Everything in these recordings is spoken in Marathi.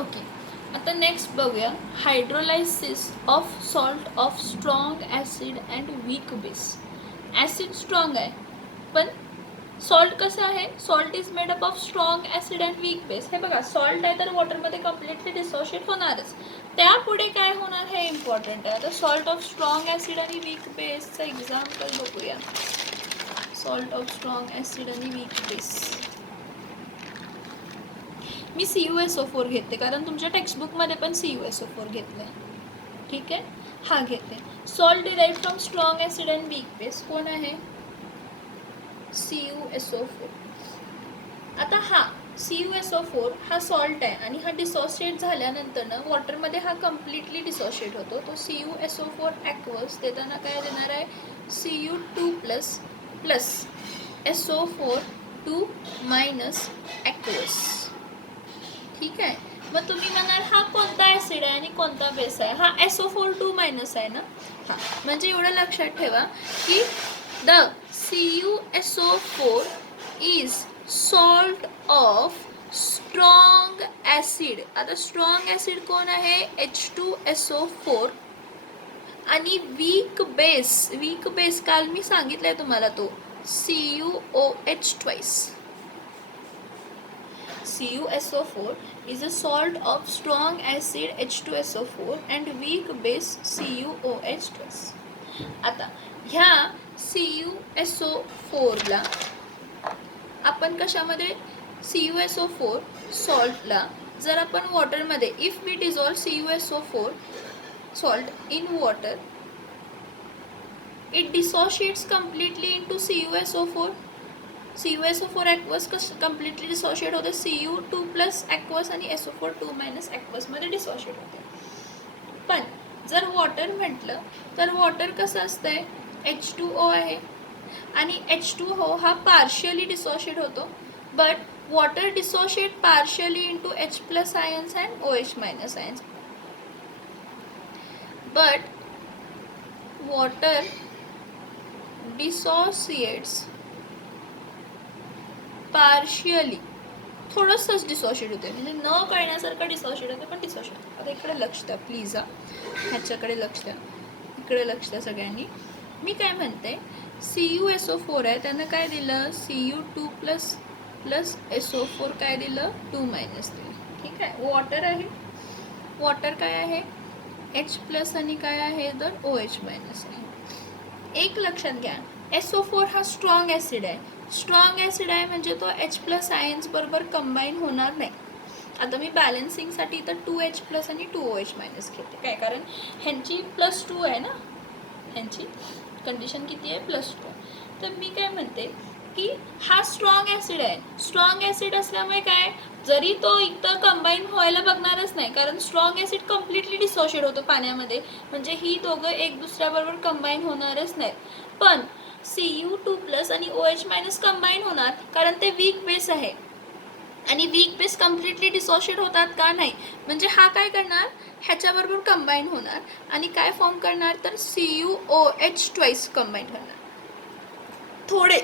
ओके, आता नेक्स्ट बघूया hydrolysis of salt of strong acid and weak base. Acid strong आहे पण सॉल्ट कसं आहे, salt is made up of strong acid and weak base. हे बघा, सॉल्ट आहे तर वॉटरमध्ये कम्प्लिटली डिसोशिएट होणारच. त्यापुढे काय होणार हे इम्पॉर्टंट आहे. आता सॉल्ट ऑफ स्ट्रॉंग ॲसिड आणि वीक बेसचं एक्झाम्पल बघूया. सॉल्ट ऑफ स्ट्रॉंग ॲसिड आणि वीक बेस. मी CuSO4 घेते कारण तुमच्या टेक्स्टबुकमध्ये पण CuSO4 घेतलं आहे. ठीक आहे, हा घेते. Salt derive from strong acid and weak base कोण आहे? CuSO4. आता हा CuSO4 हा सॉल्ट आहे आणि हा डिसोशिएट झाल्यानंतर ना वॉटरमध्ये हा कम्प्लिटली डिसोशिएट होतो. तो CuSO4 ॲक्वस देताना काय देणार आहे? Cu2 plus plus SO4 2 minus ॲक्वस. ठीक आहे, मग तुम्ही म्हणाल हा कोणता ॲसिड आहे आणि कोणता बेस आहे? हा SO4 2 मायनस आहे ना. हां, म्हणजे एवढं लक्षात ठेवा की the CuSO4 is salt of strong acid. आता स्ट्रॉंग ॲसिड कोण आहे? H2SO4. आणि वीक बेस काल मी सांगितलं आहे तुम्हाला तो CuOH twice. CuSO4 is a salt of strong acid H2SO4 and weak base CuOH twice. आता ह्या CuSO4 ला आपण कशामध्ये, CuSO4 सॉल्टला जर आपण वॉटरमध्ये, if we dissolve CuSO4 salt in water, it dissociates completely into CuSO4. CuSO4 aqueous completely dissociate होते. Cu2 प्लस ॲक्वस आणि SO4 2 मायनस ॲक्वसमध्ये डिसोशिएट होते. पण जर वॉटर म्हटलं तर वॉटर कसं असतंय? H2O आहे आणि H2O हा पार्शियली डिसोशिएट होतो. But water dissociate partially into H plus ions and OH minus ions. But water dissociates partially, थोडंसंच डिसोशिएट होते, म्हणजे न कळण्यासारखं डिसोशिएट होते पण डिसोशिएट होते. आता इकडे लक्ष द्या प्लीज, ह्याच्याकडे लक्ष द्या, इकडे लक्ष द्या सगळ्यांनी. मी काय म्हणते, CuSO4 आहे त्यानं काय दिलं? Cu2 प्लस प्लस SO4 काय दिलं? 2 मायनस दिलं. ठीक आहे, वॉटर आहे, वॉटर काय आहे? H प्लस आणि काय आहे तर OH मायनस आहे. एक लक्षात घ्या, SO4 हा स्ट्रॉंग ॲसिड आहे. स्ट्रॉंग ॲसिड आहे म्हणजे तो H प्लस आयन्स बरोबर कंबाईन होणार नाही. आता मी बॅलन्सिंगसाठी तर 2H प्लस आणि 2OH मायनस घेते. काय कारण ह्यांची +2 आहे ना, ह्यांची कंडिशन किती आहे? +2. तर मी काय म्हणते की हा स्ट्रॉंग ॲसिड आहे. स्ट्रॉंग ॲसिड असल्यामुळे काय, जरी तो इथं कंबाईन व्हायला बघणारच नाही कारण स्ट्रॉंग ॲसिड कम्प्लिटली डिसोशिएट होतो पाण्यामध्ये, म्हणजे ही दोघं एक दुसऱ्याबरोबर कंबाईन होणारच नाहीत. पण Cu2 प्लस आणि OH मायनस कंबाईन होणार कारण ते वीक बेस आहे आणि वीक बेस कम्प्लिटली डिसोशिएट होतात का? नाही. म्हणजे हा काय करणार, ह्याच्याबरोबर कंबाईन होणार आणि काय फॉर्म करणार तर CuOH ट्वाइस कंबाईन करणार. थोडे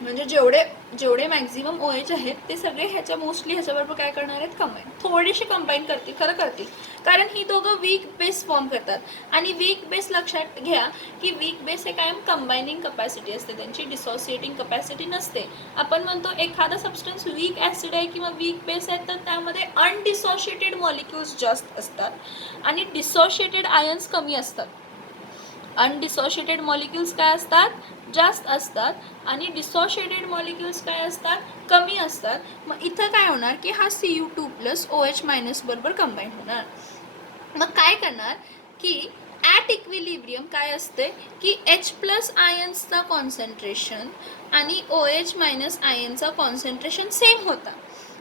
म्हणजे जेवढे मॅक्झिमम OH आहेत ते सगळे ह्याच्या मोस्टली ह्याच्याबरोबर काय करणार आहेत? कंबाईन, थोडेसे कंबाईन करतील, खरं करतील, कारण ही दोघं वीक बेस फॉर्म करतात. आणि वीक बेस लक्षात घ्या की वीक बेस हे कायम कंबायनिंग कपॅसिटी असते, त्यांची डिसोसिएटिंग कपॅसिटी नसते. आपण म्हणतो एखादा सबस्टन्स वीक ॲसिड आहे किंवा वीक बेस आहे तर त्यामध्ये अनडिसोशिएटेड मॉलिक्युल्स जास्त असतात आणि डिसोशिएटेड आयन्स कमी असतात. अनडिसोशिएटेड मॉलिक्युल्स काय असतात? जास्त असतात आणि डिसोशिएटेड मॉलिक्युल्स काय असतात? कमी असतात. मग इथं काय होणार की हा Cu2 प्लस OH मायनस बरोबर कंबाईन होणार. मग काय करणार की ॲट इक्विलिब्रियम काय असते की H प्लस आयन्सचा कॉन्सन्ट्रेशन आणि OH मायनस आयनचा कॉन्सन्ट्रेशन सेम होता.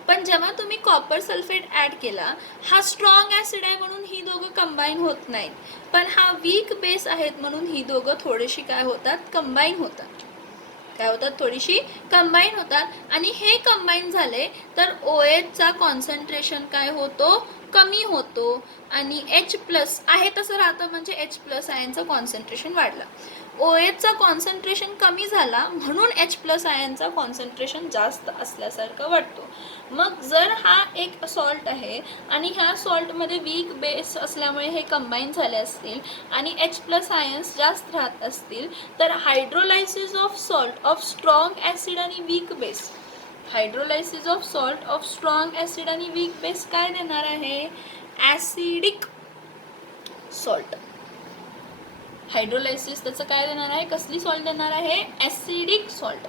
पण जेव्हा तुम्ही कॉपर सल्फेट ॲड केला, हा स्ट्रॉंग ॲसिड आहे म्हणून ही दोघं कंबाईन होत नाहीत, पण हा वीक बेस आहेत म्हणून ही दोघं थोडीशी काय होतात? कंबाईन होतात. काय होतात? थोडीशी कंबाईन होतात आणि हे कंबाईन झाले तर OHचा कॉन्सन्ट्रेशन काय होतो? कमी होतो आणि H प्लस आहे तसं राहतं, म्हणजे H प्लस आयनचं कॉन्सन्ट्रेशन वाढलं. OHचा कॉन्सन्ट्रेशन कमी झाला म्हणून H प्लस आयनचा कॉन्सन्ट्रेशन जास्त असल्यासारखं वाटतो. मग जर हा एक सॉल्ट आहे आणि ह्या सॉल्टमध्ये वीक बेस असल्यामुळे हे कंबाईन झाले असतील आणि H प्लस आयन्स जास्त राहत असतील, तर hydrolysis of salt of strong acid आणि weak base, hydrolysis of salt of strong acid आणि वीक बेस काय देणार आहे? Acidic salt. हायड्रोलायसिस त्याचं काय देणार आहे? कसली सॉल्ट देणार आहे? Acidic salt.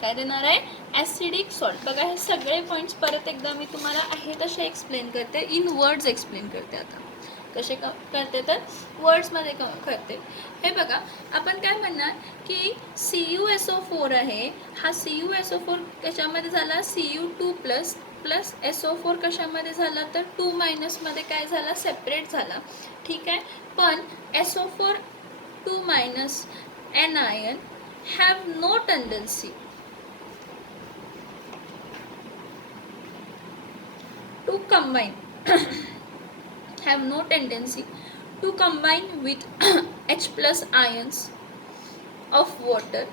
काय देणार आहे? Acidic salt. बघा हे सगळे पॉईंट्स परत एकदा मी तुम्हाला आहे तसे एक्सप्लेन करते, इन वर्ड्स एक्सप्लेन करते. आता कसे करते तर वर्ड्समध्ये करते. हे बघा, आपण काय म्हणणार की CuSO4 आहे, हा CuSO4 कशामध्ये झाला? Cu2 प्लस प्लस SO4 कशामध्ये झाला? तर 2 मायनसमध्ये काय झाला? सेपरेट झाला. ठीक आहे, पण SO4 2 minus anion have no tendency to combine have no tendency to combine with H plus ions of water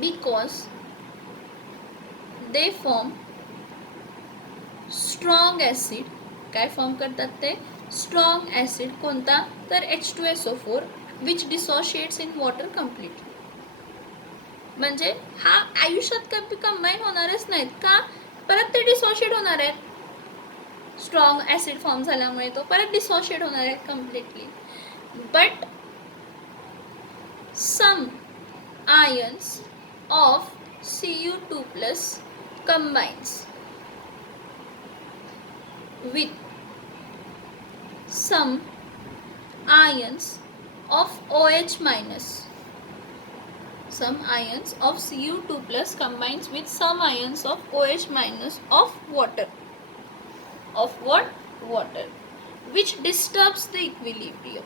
because they form strong acid. काय फॉर्म करतात ते? Strong acid. कोणता? तर H2SO4 which dissociates in water completely. म्हणजे हा आयुष्यात कधी कंबाईन होणारच नाहीत का? परत ते डिसोशिएट होणार आहेत. स्ट्रॉंग ॲसिड फॉर्म झाल्यामुळे तो परत डिसोशिएट होणार आहे completely. But some ions of Cu2 plus combines with some ions of OH minus. Some ions of Cu2 plus combines with some ions of OH minus of water. Of what? Water. Which disturbs the equilibrium.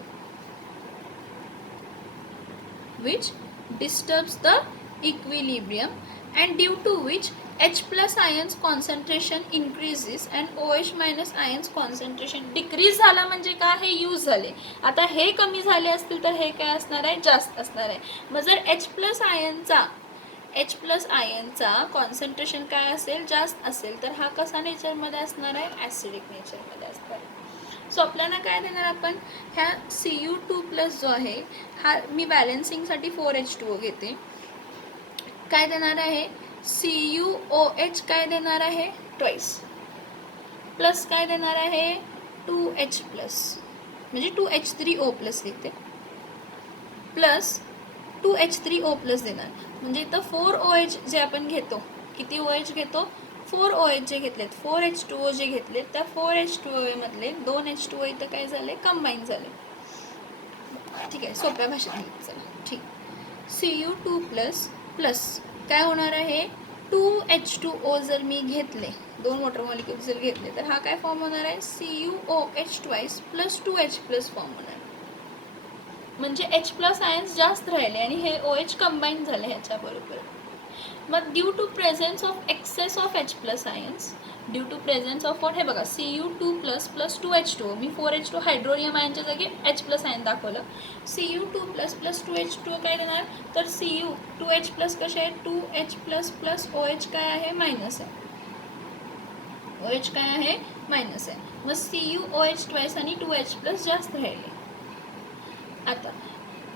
Which disturbs the equilibrium, and due to which H plus ions concentration increases and OH minus ions concentration decrease झाला. म्हणजे काय? हे यूज झाले. आता हे कमी झाले असतील तर हे काय असणार आहे? जास्त असणार आहे. मग जर H प्लस आयनचा कॉन्सन्ट्रेशन काय असेल? जास्त असेल, तर हा कसा नेचरमध्ये असणार आहे? ॲसिडिक नेचरमध्ये असणार आहे. सो आपल्याला काय देणार? आपण ह्या Cu2 प्लस जो आहे हा मी बॅलन्सिंगसाठी 4H2O घेते. काय देणार आहे? CuOH काय देणार आहे? ट्वाइस. प्लस काय देणार आहे? 2H प्लस, म्हणजे 2H3O प्लस लिहिते. प्लस 2H3O प्लस देणार, म्हणजे इथं 4OH जे आपण घेतो, किती OH घेतो? 4OH जे घेतलेत, 4H2O जे घेतलेत, त्या 4H2O मधले 2H2O इथं काय झाले? कंबाईन झाले. ठीक आहे, सोप्या भाषेत लिहित चला. ठीक, Cu2 प्लस प्लस काय होणार आहे? 2H2O जर मी घेतले, 2 वॉटर मॉलिक्यूल जर घेतले, तर हा काय फॉर्म होणार आहे? CuOH twice plus 2H plus form होणार आहे. म्हणजे H प्लस आयन्स जास्त राहिले आणि हे OH कंबाईन झाले ह्याच्याबरोबर. मग due to presence of excess of H plus ions, due to presence of what? हे बघा, Cu2 प्लस प्लस 2H2O, मी 4H2 हायड्रोनियम आयनच्या जागी H प्लस आयन दाखवलं. Cu2 प्लस प्लस 2H2O काय देणार? तर Cu 2H प्लस कसे आहे? 2H प्लस प्लस OH काय आहे? मायनस आहे. OH काय आहे? मायनस आहे. मग CuOH ट्वाइस आणि 2H प्लस जास्त राहिले. आता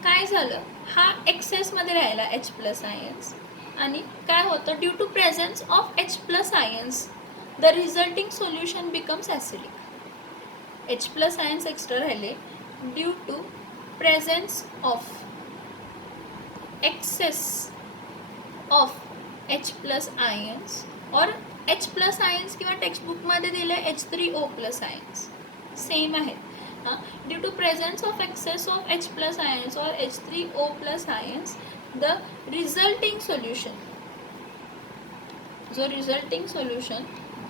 काय झालं? हा एक्सेसमध्ये राहिला H प्लस आयन्स, आणि काय होतं? Due to presence of H plus ions the resulting solution becomes acidic. H plus ions extra राहिले due to presence of excess of H plus ions or H plus ions किंवा टेक्स्टबुक मध्ये दिले H3O plus ions सेम आहेत. Due to presence of excess of H plus ions or H3O plus ions the resulting solution, जो रिझल्टिंग सोल्युशन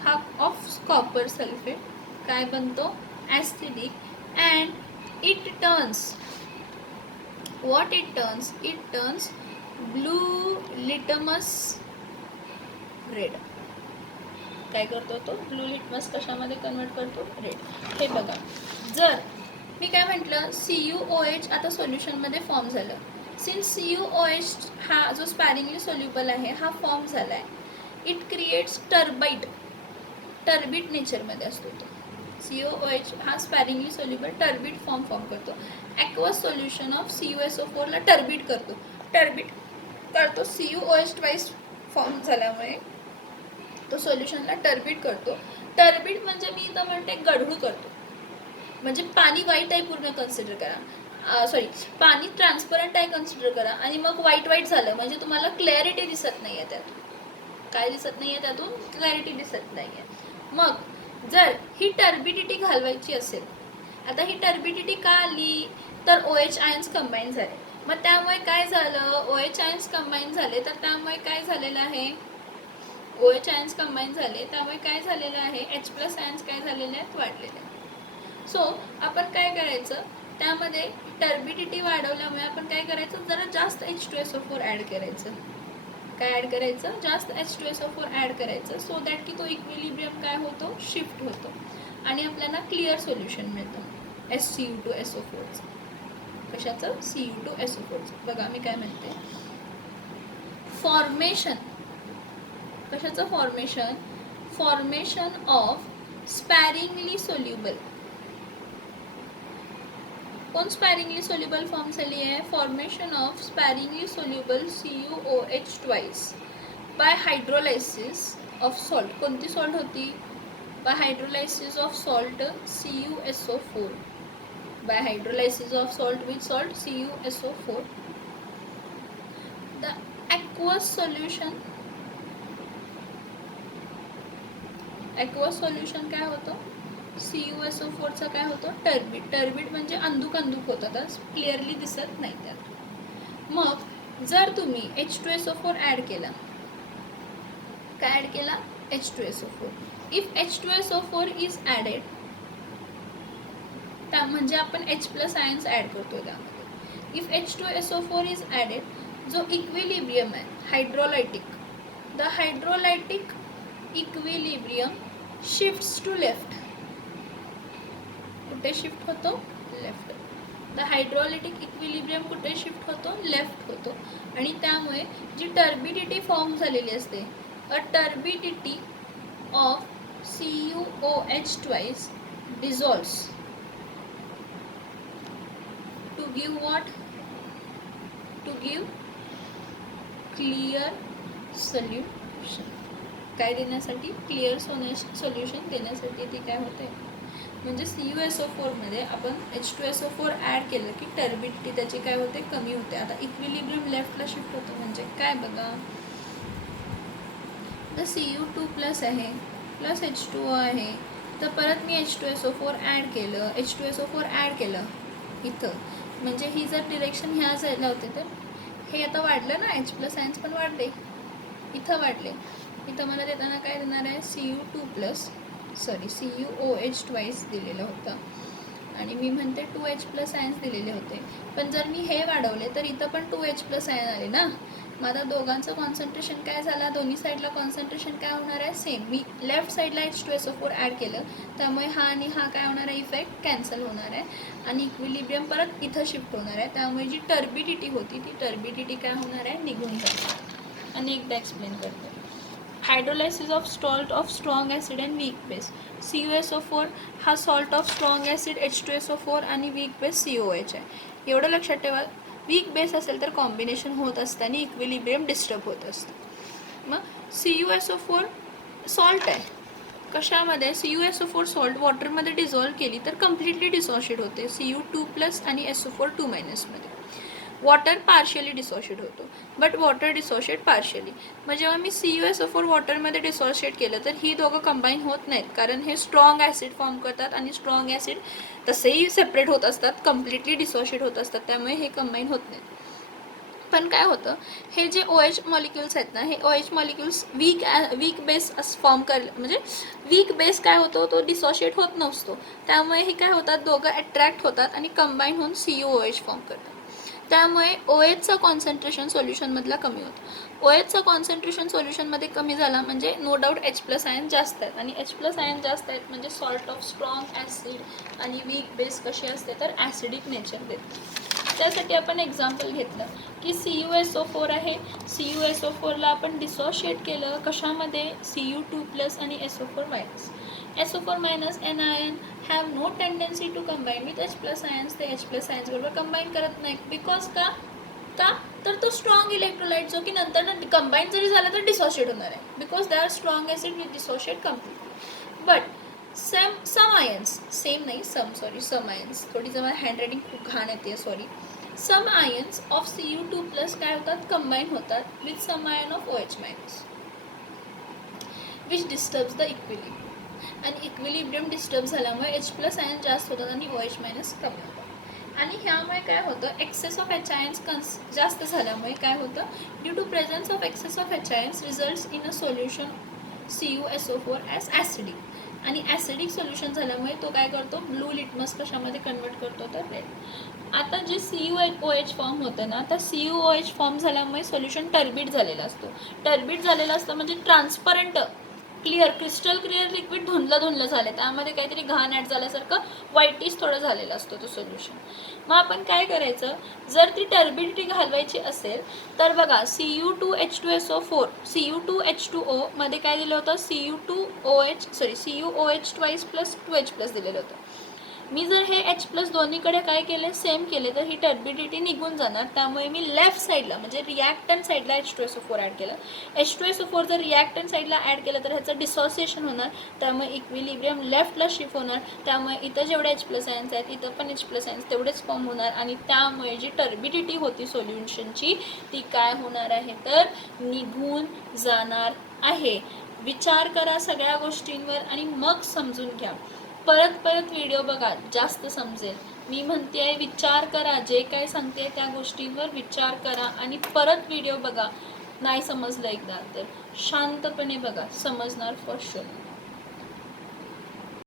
हा ऑफ कॉपर सल्फेट काय बनतो? Acidic. And it turns what it turns? It turns blue litmus red. काय करतो तो ब्लू लिटमस कशामध्ये कन्वर्ट करतो रेड. हे बघा, जर मी काय म्हटलं CuOH आता सोल्युशनमध्ये फॉर्म झालं. सिन्स CuOH हा जो स्पॅरिंगली सोल्युबल आहे हा फॉर्म झाला आहे, इट क्रिएट्स टर्बिट नेचरमध्ये असतो तो. CuOH हा स्पॅरिंगली सोल्युबल टर्बिट फॉर्म करतो. ॲक्वस सोल्युशन ऑफ CuSO4 ला टर्बिट करतो. CuOH ट्वाइस फॉर्म झाल्यामुळे तो सोल्युशनला टर्बिट करतो. टर्बिट म्हणजे मी इथं म्हणते गढूळ करतो. म्हणजे पाणी व्हाईट आहे पूर्ण कन्सिडर करा, पाणी ट्रान्सपरंट आहे कन्सिडर करा, आणि मग व्हाईट झालं म्हणजे तुम्हाला क्लॅरिटी दिसत नाही आहे त्यातून. काय दिसत नाही आहे त्यातून? क्लॅरिटी दिसत नाही आहे. मग जर ही टर्बिडिटी घालवायची असेल, आता ही टर्बिडिटी का आली तर OH आयन्स कंबाईन झाले. मग त्यामुळे काय झालं, OH आयन्स कंबाईन झाले तर त्यामुळे काय झालेलं आहे, OH आयन्स कंबाईन झाले त्यामुळे काय झालेलं आहे, H+ आयन्स काय झालेले आहेत, वाढलेले. सो आपण काय करायचं, त्यामध्ये टर्बिडिटी वाढवल्यामुळे आपण काय करायचं, जरा जास्त H2SO4 ॲड करायचं. काय ॲड करायचं, जास्त H2SO4 ॲड करायचं, सो दॅट की तो इक्विलिब्रियम काय होतो, शिफ्ट होतो आणि आपल्याला क्लिअर सोल्युशन मिळतं CU2SO4चं. कशाचं? CU2SO4चं. बघा मी काय म्हणते, फॉर्मेशन कशाचं, फॉर्मेशन ऑफ स्पॅरिंगली सोल्युबल. कोण स्पॅरिंगली सोल्युबल फॉर्म झाली आहे, formation of sparingly soluble CuOH twice by hydrolysis of salt. कोणती सॉल्ट होती, by hydrolysis of salt CuSO4. By hydrolysis of salt with salt CuSO4. The aqueous solution काय होतं, CuSO4चा काय होतं, टर्बिट म्हणजे अंधुक होतात, क्लिअरली दिसत नाही त्यात. मग जर तुम्ही H2SO4 ॲड केला, काय ॲड केला, H2SO4. If H2SO4 is added, त्या म्हणजे आपण H+ आयन्स ॲड करतो त्यामध्ये. इफ H2SO4 इज ॲडेड, जो इक्विलिब्रियम आहे hydrolytic, the hydrolytic equilibrium shifts to left. कुठे शिफ्ट होतो, लेफ्ट. द हायड्रोलायटिक इक्विलिब्रियम कुठे शिफ्ट होतो, लेफ्ट होतो. आणि त्यामुळे जी टर्बिडिटी फॉर्म झालेली असते, a turbidity of CuOH twice dissolves to give what, to give clear solution. काय देण्यासाठी, क्लिअर सोल्युशन देण्यासाठी ती काय होते, म्हणजे CuSO4 मध्ये आपण H2SO4 ॲड केलं की टर्बिडिटी त्याची काय होते, कमी होते. आता इक्विलिब्रियम लेफ्टला शिफ्ट होतो म्हणजे काय बघा, तर Cu2+ आहे प्लस H2O आहे, तर परत मी H2SO4 ॲड केलं इथं, म्हणजे ही जर डिरेक्शन ह्या साईडला होते तर हे आता वाढलं ना, H+ आयन्स पण वाढले, इथं वाढले. इथं मला देताना काय देणार आहे, CuOH ट्वाइस दिलेलं होतं आणि मी म्हणते 2H+ आयन्स दिलेले होते. पण जर मी हे वाढवले तर इथं पण 2H+ आयन आले ना. मग आता दोघांचं कॉन्सन्ट्रेशन काय झालं, दोन्ही साईडला कॉन्सन्ट्रेशन काय होणार आहे, सेम. मी लेफ्ट साईडला H2SO4 ॲड केलं त्यामुळे हा आणि हा काय होणार आहे, इफेक्ट कॅन्सल होणार आहे आणि इक्विलिब्रियम परत इथं शिफ्ट होणार आहे. त्यामुळे जी टर्बिडिटी होती ती टर्बिडिटी काय होणार आहे, निघून जाणार. आणि एकदा एक्सप्लेन करते, hydrolysis of salt of strong acid and weak base. CuSO4 हा salt of strong acid H2SO4 आणि वीक बेस COH आहे. एवढं लक्षात ठेवा, वीक बेस असेल तर कॉम्बिनेशन होत असतं आणि इक्विलिब्रियम डिस्टर्ब होत असतं. मग CuSO4 सॉल्ट आहे, कशामध्ये, CuSO4 सॉल्ट वॉटरमध्ये डिझॉल्व केली तर कम्प्लिटली डिसॉशिएट होते Cu2+ आणि SO4 2- मध्ये. वॉटर पार्शियली डिसॉशिएट होतो, बट वॉटर डिसॉशिएट पार्शियली. मग जेव्हा मी CuSO4 वॉटरमध्ये डिसॉशिएट केलं तर ही दोघं कंबाईन होत नाहीत, कारण हे स्ट्रॉंग ॲसिड फॉर्म करतात आणि स्ट्रॉंग ॲसिड तसेही सेपरेट होत असतात, कम्प्लिटली डिसॉशिएट होत असतात, त्यामुळे हे कंबाईन होत नाहीत. पण काय होतं, हे जे OH मॉलिक्युल्स आहेत ना, हे OH molecules weak base form म्हणजे वीक बेस काय होतो, तो डिसॉशिएट होत नसतो. त्यामुळे हे काय होतात, दोघं अट्रॅक्ट होतात आणि कंबाईन होऊन CuOH फॉर्म करतात. त्यामुळे OHचा कॉन्सन्ट्रेशन सोल्युशनमधला कमी होतं. OHचा कॉन्सन्ट्रेशन सोल्युशनमध्ये कमी झाला म्हणजे नो डाऊट H+ आयन जास्त आहेत, आणि H+ आयन जास्त आहेत म्हणजे सॉल्ट ऑफ स्ट्रॉंग ॲसिड आणि वीक बेस कशी असते तर ॲसिडिक नेचर देते. त्यासाठी आपण एक्झाम्पल घेतलं की CuSO4 आहे. CuSO4ला आपण डिसोशिएट केलं कशामध्ये, Cu2+ आणि SO4-. SO4- anion have no tendency to combine with H+ ions. ते H+ ions बरोबर कंबाईन करत नाही. बिकॉज का तर तो स्ट्रॉंग इलेक्ट्रोलाइट जो की नंतर कंबाईन जरी झाला तर डिसोशिएट होणार आहे, because they are strong acid with dissociate completely. But some ions, same नाही सम आयन्स, थोडी जर हँडरायटिंग खूप घाण येते sorry. Some ions of Cu2+ काय होतात, कंबाईन होतात with some ion of OH-, which disturbs the equilibrium. आणि इक्विलिब्रियम डिस्टर्ब झाल्यामुळे H+ आयन जास्त होतात आणि OH- कमी होतात. आणि ह्यामुळे काय होतं, एक्सेस ऑफ H आयन्स जास्त झाल्यामुळे काय होतं, due to presence of excess of H ions results in a solution CuSO4 as acidic. आणि ॲसिडिक सोल्युशन झाल्यामुळे तो काय करतो, ब्लू लिटमस कशामध्ये कन्वर्ट करतो तर रेड. आता जे CuOH फॉर्म होतं ना, तर CuOH फॉर्म झाल्यामुळे सोल्युशन टर्बिड झालेला असतो. टर्बिड झालेला असतं म्हणजे transparent clear, crystal clear liquid धुंदलं झालं, त्यामध्ये काहीतरी घाण ॲड झाल्यासारखं व्हाईटिश थोडं झालेलं असतो तो सोल्युशन. मग आपण काय करायचं, जर ती टर्बिडिटी घालवायची असेल तर बघा Cu2H2SO4 Cu2H2O मध्ये काय दिलं होतं, CuOH twice + 2H+ दिलेलं होतं. मी जर हे H+ दोन्हीकडे काय केले, सेम केले, तर ही टर्बिडिटी निघून जाणार. त्यामुळे मी लेफ्ट साईडला म्हणजे रिॲक्टंट साईडला H2SO4 ॲड केलं. H2SO4 जर रिॲक्टंट साईडला ॲड केलं तर ह्याचं डिसोसिएशन होणार, त्यामुळे इक्विलिब्रियम लेफ्टला शिफ्ट होणार. त्यामुळे इथं जेवढे H+ आयन्स आहेत इथं पण H+ आयन्स तेवढेच फॉर्म होणार, आणि त्यामुळे जी टर्बिडिटी होती सोल्युशनची ती काय होणार आहे तर निघून जाणार आहे. विचार करा सगळ्या गोष्टींवर आणि मग समजून घ्या. परत व्हिडिओ बघा, जास्त समजेल. मी म्हणते आहे विचार करा, जे काय सांगते त्या गोष्टींवर विचार करा आणि परत व्हिडिओ बघा. नाही समजलं एकदा तर शांतपणे बघा, समजणार फॉर शुअर.